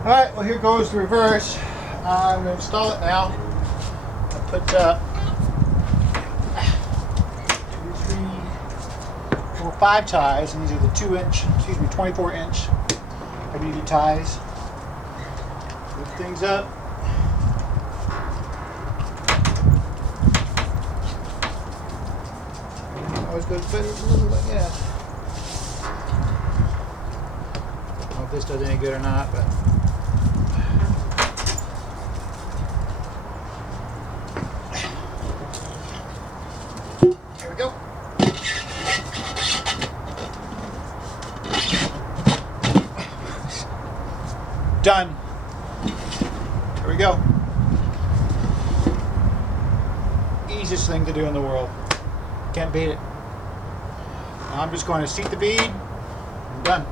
Alright, well here goes the reverse. I'm going to install it now. I put 2, 3, 4, 5 ties, and these are the 24-inch heavy-duty ties. Lift things up. Always goes better with a little like that. I don't know if this does any good or not, but here we go. Done. There we go. Easiest thing to do in the world. Can't beat it. Now I'm just going to seat the bead. I'm done.